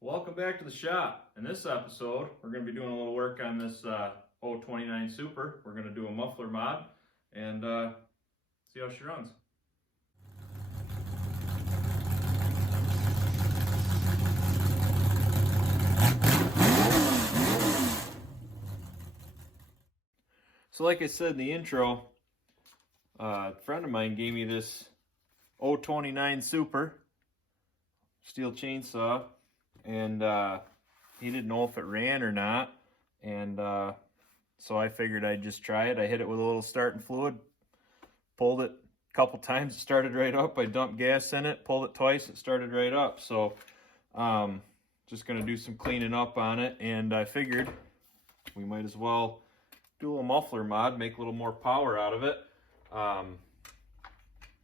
Welcome back to the shop. In this episode, we're going to be doing a little work on this 029 Super. We're going to do a muffler mod and see how she runs. So like I said in the intro, a friend of mine gave me this 029 Super Stihl chainsaw, and he didn't know if it ran or not, and so I figured I'd just try it. I hit it with a little starting fluid, pulled it a couple times, it started right up. I dumped gas in it, pulled it twice, it started right up. So just gonna do some cleaning up on it, and I figured we might as well do a little muffler mod, make a little more power out of it.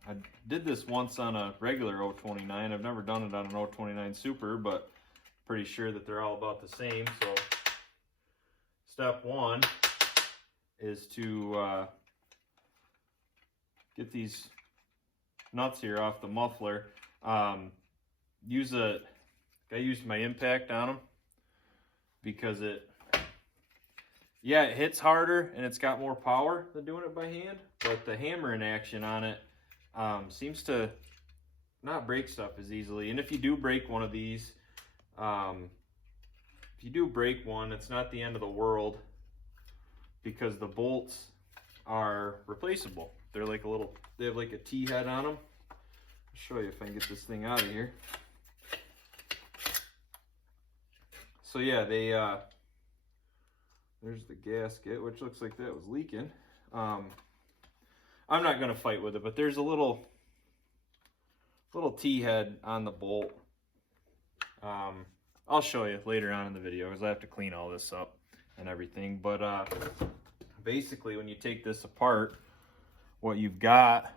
I did this once on a regular 029. I've never done it on an 029 Super, but pretty sure that they're all about the same. So step one is to get these nuts here off the muffler. I used my impact on them because it hits harder and it's got more power than doing it by hand, but the hammering action on it seems to not break stuff as easily. And if you do break one of these, it's not the end of the world because the bolts are replaceable. They're like they have like a T-head on them. I'll show you if I can get this thing out of here. So yeah, there's the gasket, which looks like that was leaking. I'm not gonna fight with it, but there's a little T-head on the bolt. I'll show you later on in the video because I have to clean all this up and everything. But basically, when you take this apart, what you've got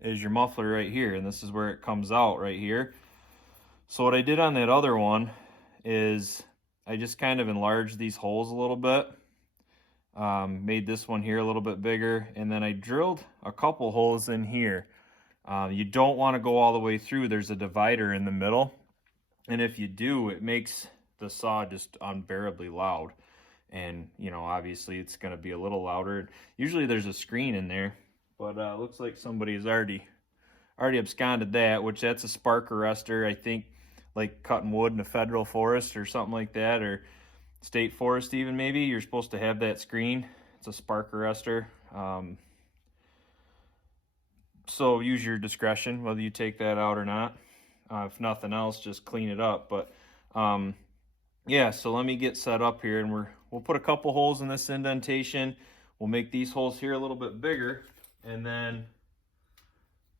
is your muffler right here, and this is where it comes out right here. So what I did on that other one is I just kind of enlarged these holes a little bit. Made this one here a little bit bigger, and then I drilled a couple holes in here. You don't want to go all the way through. There's a divider in the middle, and if you do, it makes the saw just unbearably loud. And you know, obviously it's going to be a little louder. Usually there's a screen in there, but looks like somebody's already absconded that, which that's a spark arrestor. I think like cutting wood in a federal forest or something like that, or state forest even maybe, you're supposed to have that screen. It's a spark arrestor. So use your discretion whether you take that out or not. If nothing else, just clean it up. But yeah, so let me get set up here, and we'll put a couple holes in this indentation. We'll make these holes here a little bit bigger, and then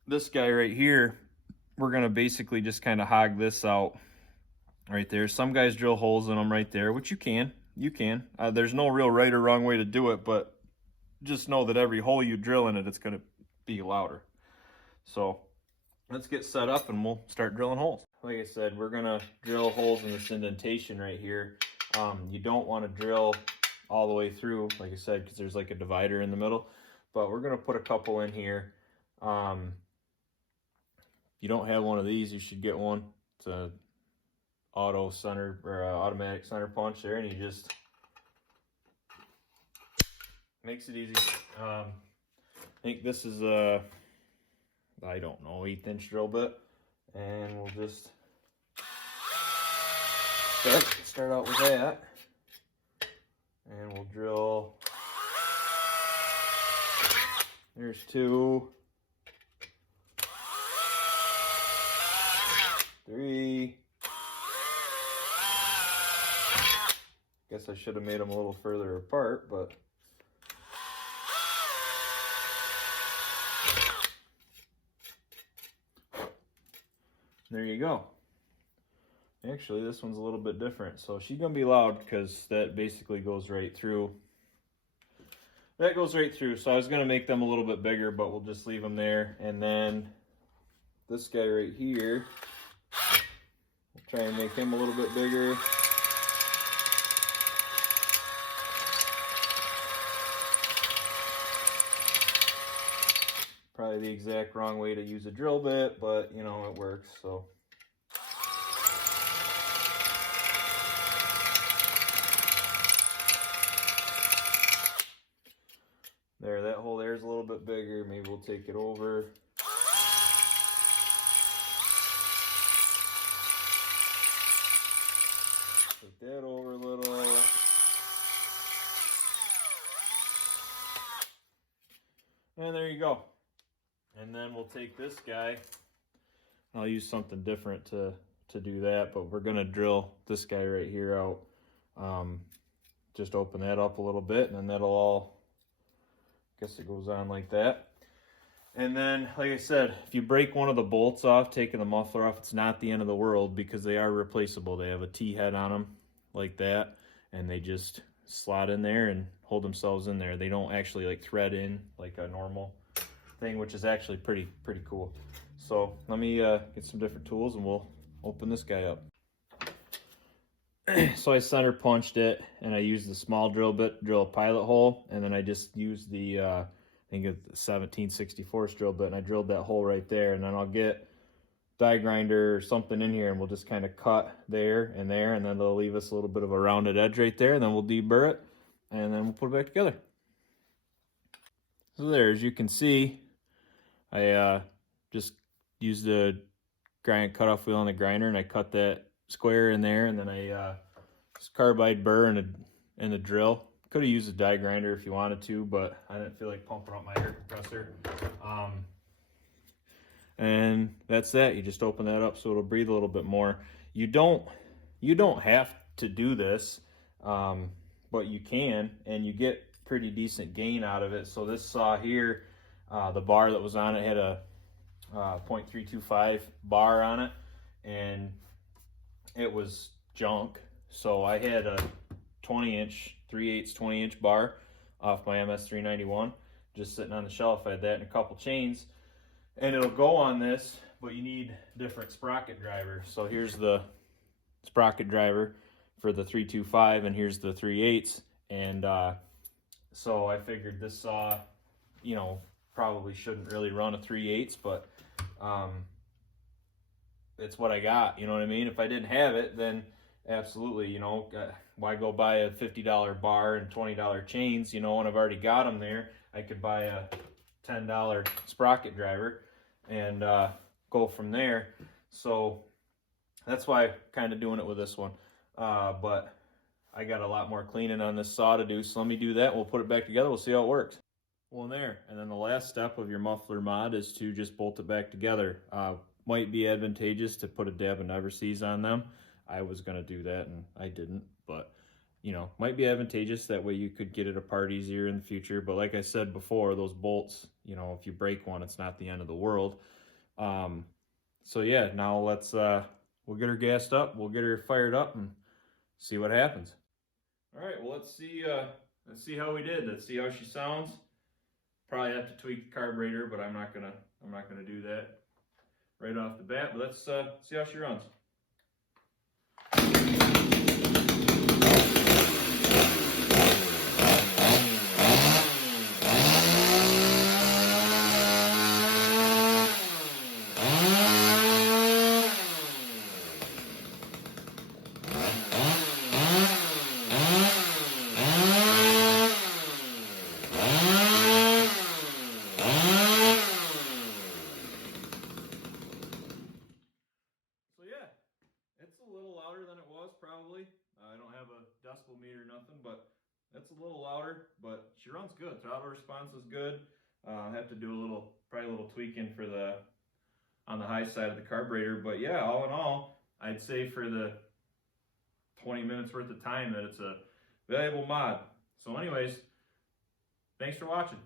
this guy right here, we're gonna basically just kind of hog this out right there. Some guys drill holes in them right there, which you can. There's no real right or wrong way to do it, but just know that every hole you drill in it, it's gonna be louder. So let's get set up and we'll start drilling holes. Like I said, we're gonna drill holes in this indentation right here. You don't want to drill all the way through, like I said, because there's like a divider in the middle, but we're gonna put a couple in here. If you don't have one of these, you should get one. It's a auto center or automatic center punch there, and you just makes it easy. I think this is a, I don't know, 1/8 drill bit, and we'll just start out with that, and we'll drill. There's 2, 3. Guess I should have made them a little further apart, but there you go. Actually, this one's a little bit different, so she's gonna be loud because that basically goes right through. That goes right through, so I was gonna make them a little bit bigger, but we'll just leave them there. And then this guy right here, we'll try and make him a little bit bigger. Probably the exact wrong way to use a drill bit, but you know, it works. So we'll take it over. Take that over a little. And there you go. And then we'll take this guy. I'll use something different to do that, but we're gonna drill this guy right here out. Just open that up a little bit, and then that'll all, I guess it goes on like that. And then, like I said, if you break one of the bolts off, taking the muffler off, it's not the end of the world because they are replaceable. They have a T-head on them like that, and they just slot in there and hold themselves in there. They don't actually like thread in like a normal thing, which is actually pretty cool. So let me get some different tools and we'll open this guy up. So I center punched it, and I used the small drill bit, drill a pilot hole, and then I just used the I think it's the 17/64 drill bit, and I drilled that hole right there. And then I'll get die grinder or something in here, and we'll just kind of cut there, and then they'll leave us a little bit of a rounded edge right there, and then we'll deburr it, and then we'll put it back together. So there, as you can see, I just used the cutoff wheel on the grinder, and I cut that square in there, and then I just carbide burr in the drill. Could have used a die grinder if you wanted to, but I didn't feel like pumping up my air compressor. And that's that. You just open that up so it'll breathe a little bit more. You don't have to do this, but you can, and you get pretty decent gain out of it. So this saw here, the bar that was on it had a 0.325 bar on it, and it was junk. So I had a 20-inch, 3/8 20-inch bar off my MS391 just sitting on the shelf. I had that and a couple chains, and it'll go on this, but you need different sprocket driver. So here's the sprocket driver for the 325, and here's the 3/8. And so I figured this saw, you know, probably shouldn't really run a 3/8, but it's what I got, you know what I mean? If I didn't have it, then absolutely, you know, why go buy a $50 bar and $20 chains, you know, when I've already got them there. I could buy a $10 sprocket driver and go from there. So that's why I'm kind of doing it with this one. But I got a lot more cleaning on this saw to do, so let me do that. We'll put it back together. We'll see how it works. Well, in there. And then the last step of your muffler mod is to just bolt it back together. Might be advantageous to put a dab of Never-Seez on them. I was going to do that and I didn't, but you know, might be advantageous. That way you could get it apart easier in the future. But like I said before, those bolts, you know, if you break one, it's not the end of the world. So yeah, now let's we'll get her gassed up, we'll get her fired up and see what happens. All right, well, let's see how we did. Let's see how she sounds. Probably have to tweak the carburetor, but I'm not gonna do that right off the bat. But let's see how she runs. Probably. I don't have a decibel meter or nothing, but it's a little louder, but she runs good. Throttle response is good. I have to do probably a little tweaking on the high side of the carburetor, but yeah, all in all, I'd say for the 20 minutes worth of time that it's a valuable mod. So anyways, thanks for watching.